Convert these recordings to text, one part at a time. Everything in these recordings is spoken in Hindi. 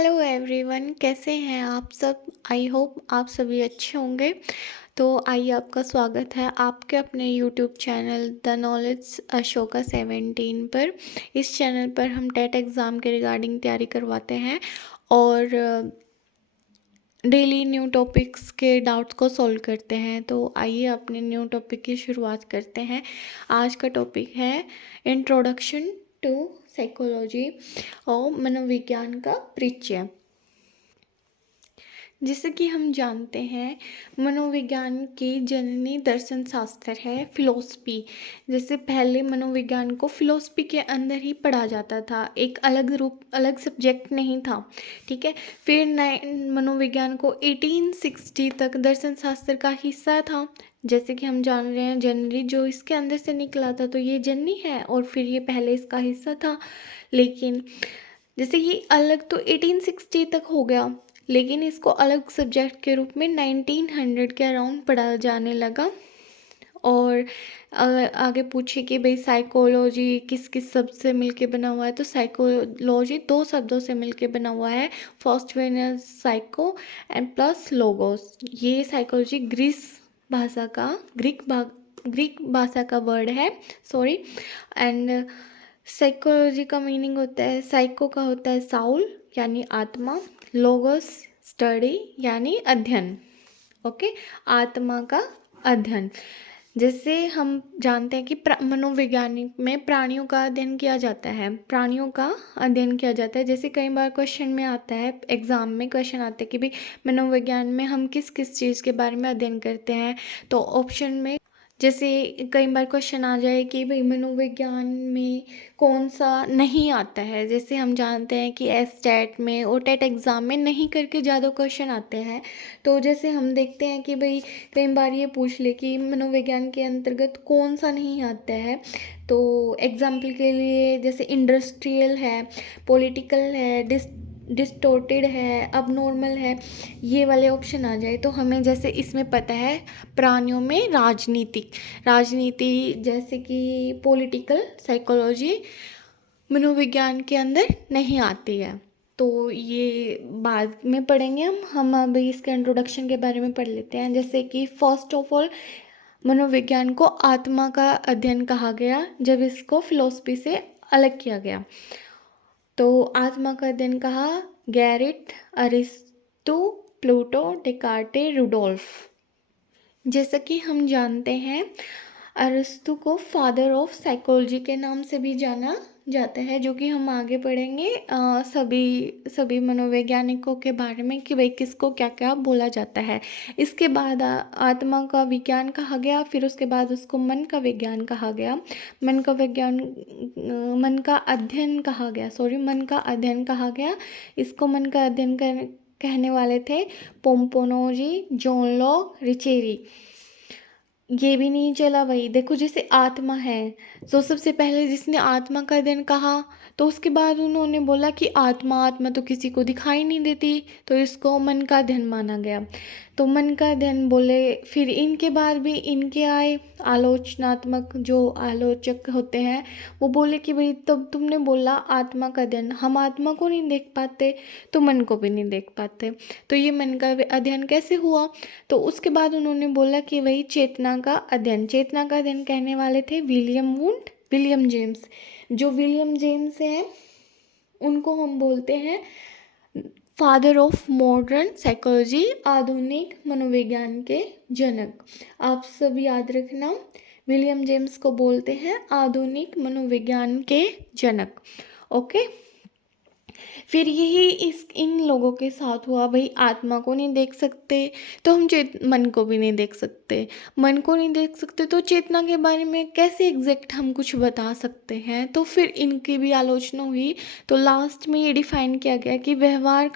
हेलो एवरीवन, कैसे हैं आप सब। आई होप आप सभी अच्छे होंगे। तो आइए, आपका स्वागत है आपके अपने YouTube channel the knowledge Ashoka 17 पर। इस चैनल पर हम टेट एग्ज़ाम के रिगार्डिंग तैयारी करवाते हैं और डेली न्यू टॉपिक्स के डाउट्स को सॉल्व करते हैं। तो आइए अपने न्यू टॉपिक की शुरुआत करते हैं। आज का टॉपिक है इंट्रोडक्शन टू साइकोलॉजी और मनोविज्ञान का परिचय। जैसे कि हम जानते हैं, मनोविज्ञान की जननी दर्शन शास्त्र है, फिलोसफी। जैसे पहले मनोविज्ञान को फिलोसफी के अंदर ही पढ़ा जाता था, एक अलग रूप अलग सब्जेक्ट नहीं था। ठीक है। फिर मनोविज्ञान को 1860 तक दर्शन शास्त्र का हिस्सा था। जैसे कि हम जान रहे हैं, जननी जो इसके अंदर से निकला था, तो ये जननी है और फिर ये पहले इसका हिस्सा था। लेकिन जैसे ये अलग तो 1860 तक हो गया, लेकिन इसको अलग सब्जेक्ट के रूप में 1900 के अराउंड पढ़ा जाने लगा। और अगर आगे पूछे कि भाई साइकोलॉजी किस किस शब्द से मिलके बना हुआ है, तो साइकोलॉजी दो शब्दों से मिलके बना हुआ है। First one is psycho and plus logos. ये साइकोलॉजी ग्रीक भाषा का वर्ड है, सॉरी। एंड साइकोलॉजी का मीनिंग होता है, साइको का होता है साउल यानी आत्मा, लोगोस स्टडी यानी अध्ययन। ओके, आत्मा का अध्ययन। जैसे हम जानते हैं कि मनोवैज्ञानिक में प्राणियों का अध्ययन किया जाता है, प्राणियों का अध्ययन किया जाता है। जैसे कई बार क्वेश्चन में आता है, एग्जाम में क्वेश्चन आते हैं कि भाई मनोविज्ञान में हम किस किस चीज़ के बारे में अध्ययन करते हैं। तो ऑप्शन में जैसे कई बार क्वेश्चन आ जाए कि भाई मनोविज्ञान में कौन सा नहीं आता है। जैसे हम जानते हैं कि एसटेट में और टेट एग्ज़ाम में नहीं करके ज़्यादा क्वेश्चन आते हैं। तो जैसे हम देखते हैं कि भाई कई बार ये पूछ ले कि मनोविज्ञान के अंतर्गत कौन सा नहीं आता है। तो एग्जाम्पल के लिए जैसे इंडस्ट्रियल है, पॉलिटिकल है, डिस्टोर्टेड है, अबनॉर्मल है, ये वाले ऑप्शन आ जाए तो हमें जैसे इसमें पता है प्राणियों में राजनीति जैसे कि पॉलिटिकल साइकोलॉजी मनोविज्ञान के अंदर नहीं आती है। तो ये बाद में पढ़ेंगे हम अभी इसके इंट्रोडक्शन के बारे में पढ़ लेते हैं। जैसे कि फर्स्ट ऑफ ऑल, मनोविज्ञान को आत्मा का अध्ययन कहा गया जब इसको फिलोसफी से अलग किया गया। तो आत्मा का अध्ययन कहा गैरिट, अरिस्टो, प्लूटो, डेकार्टे, रुडोल्फ। जैसा कि हम जानते हैं, अरिस्टो को फादर ऑफ साइकोलॉजी के नाम से भी जाना जाता है, जो कि हम आगे पढ़ेंगे सभी मनोवैज्ञानिकों के बारे में कि भाई किसको क्या क्या बोला जाता है। इसके बाद आत्मा का विज्ञान कहा गया, फिर उसके बाद उसको मन का विज्ञान कहा गया। मन का अध्ययन कहा गया, मन का अध्ययन कहा गया। इसको मन का अध्ययन कहने वाले थे पोम्पोनोजी, जॉन लॉक, रिचेरी। ये भी नहीं चला भाई। देखो, जैसे आत्मा है, तो सबसे पहले जिसने आत्मा का अध्ययन कहा, तो उसके बाद उन्होंने बोला कि आत्मा तो किसी को दिखाई नहीं देती, तो इसको मन का अध्ययन माना गया। तो मन का अध्ययन बोले। फिर इनके बाद भी इनके आए आलोचनात्मक, जो आलोचक होते हैं, वो बोले कि भाई तब तुमने बोला आत्मा का अध्ययन, हम आत्मा को नहीं देख पाते तो मन को भी नहीं देख पाते, तो ये मन का अध्ययन कैसे हुआ। तो उसके बाद उन्होंने बोला कि वही चेतना का अध्ययन कहने वाले थे विलियम वुंड, विलियम जेम्स। जो विलियम जेम्स हैं उनको हम बोलते हैं फादर ऑफ मॉडर्न साइकोलॉजी, आधुनिक मनोविज्ञान के जनक। आप सब याद रखना, विलियम जेम्स को बोलते हैं आधुनिक मनोविज्ञान के जनक। ओके। फिर यही इन लोगों के साथ हुआ। भाई आत्मा को नहीं देख सकते तो हम मन को भी नहीं देख सकते, मन को नहीं देख सकते तो चेतना के बारे में कैसे एग्जैक्ट हम कुछ बता सकते हैं। तो फिर इनकी भी आलोचना हुई। तो लास्ट में ये डिफाइन किया गया कि व्यवहार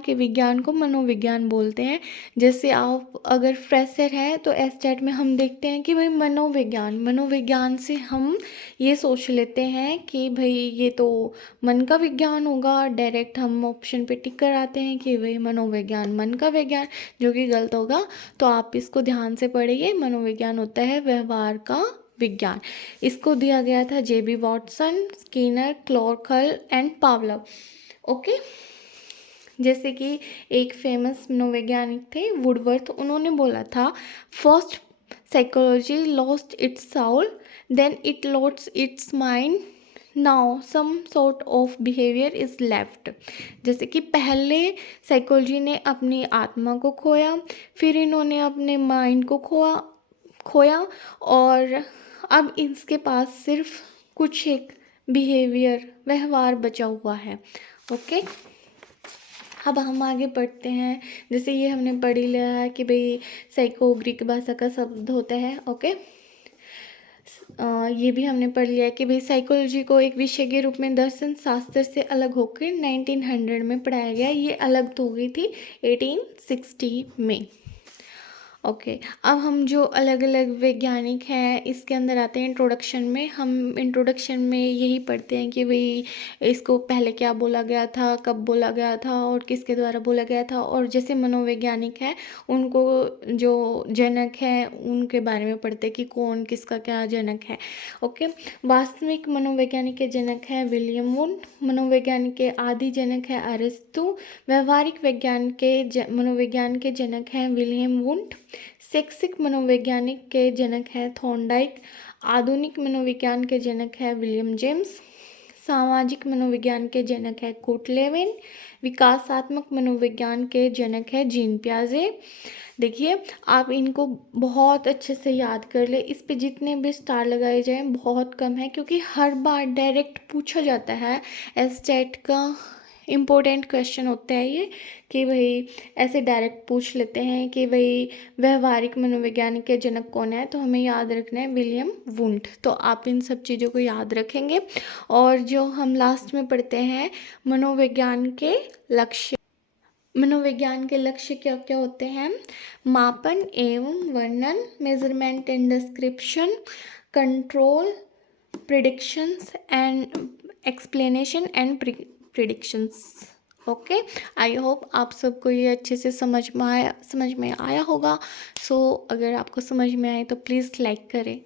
के विज्ञान को मनोविज्ञान बोलते हैं। जैसे आप अगर फ्रेशर है तो एस्टेट में हम देखते हैं कि भाई मनोविज्ञान से हम ये सोच लेते हैं कि भाई ये तो मन का विज्ञान होगा। डायरेक्ट हम ऑप्शन पे टिक कर आते हैं कि भाई मनोविज्ञान मन का विज्ञान, जो कि गलत होगा। तो आप इसको ध्यान से पढ़िए। मनोविज्ञान होता है व्यवहार का विज्ञान। इसको दिया गया था जेबी वॉटसन, स्किनर, क्लॉर्कल एंड पावलव। ओके। जैसे कि एक फेमस मनोवैज्ञानिक थे वुडवर्थ, उन्होंने बोला था, first psychology lost its soul, then it lost its mind, now some sort of behaviour is left. जैसे कि पहले साइकोलॉजी ने अपनी आत्मा को खोया, फिर इन्होंने अपने माइंड को खोया और अब इसके पास सिर्फ कुछ एक बिहेवियर व्यवहार बचा हुआ है। ओके, अब हम आगे बढ़ते हैं। जैसे ये हमने पढ़ ही लिया है कि भाई साइको ग्रीक भाषा का शब्द होता है। ओके, ये भी हमने पढ़ लिया कि भाई साइकोलॉजी को एक विषय के रूप में दर्शन शास्त्र से अलग होकर 1900 में पढ़ाया गया। ये अलग तो हो गई थी 1860 में। ओके, अब हम जो अलग अलग वैज्ञानिक हैं इसके अंदर आते हैं इंट्रोडक्शन में। हम इंट्रोडक्शन में यही पढ़ते हैं कि भाई इसको पहले क्या बोला गया था, कब बोला गया था और किसके द्वारा बोला गया था। और जैसे मनोवैज्ञानिक हैं उनको जो जनक हैं उनके बारे में पढ़ते हैं कि कौन किसका क्या जनक है। ओके, वास्तविक मनोवैज्ञानिक के जनक हैं विलियम वुंट, मनोवैज्ञानिक के आदि जनक है अरिस्तु, व्यवहारिक विज्ञान के मनोविज्ञान के जनक हैं विलियम वुंट, शैक्षिक मनोवैज्ञानिक के जनक हैं थॉर्नडाइक, आधुनिक मनोविज्ञान के जनक हैं विलियम जेम्स, सामाजिक मनोविज्ञान के जनक हैं कुर्ट लेविन, विकासात्मक मनोविज्ञान के जनक हैं जीन पियाजे। देखिए, आप इनको बहुत अच्छे से याद कर ले। इस पे जितने भी स्टार लगाए जाएं बहुत कम है, क्योंकि हर बार डायरेक्ट पूछा जाता है। एस्टेट का इम्पोर्टेंट क्वेश्चन होता है ये कि भाई ऐसे डायरेक्ट पूछ लेते हैं कि भाई व्यवहारिक मनोविज्ञान के जनक कौन है, तो हमें याद रखना है विलियम वुंट। तो आप इन सब चीज़ों को याद रखेंगे। और जो हम लास्ट में पढ़ते हैं मनोविज्ञान के लक्ष्य। मनोविज्ञान के लक्ष्य क्या क्या होते हैं? मापन एवं वर्णन, measurement and description, control, predictions and explanation and predictions. Okay, I hope आप सबको ये अच्छे से समझ में आया होगा। सो अगर आपको समझ में आए तो प्लीज़ लाइक करें।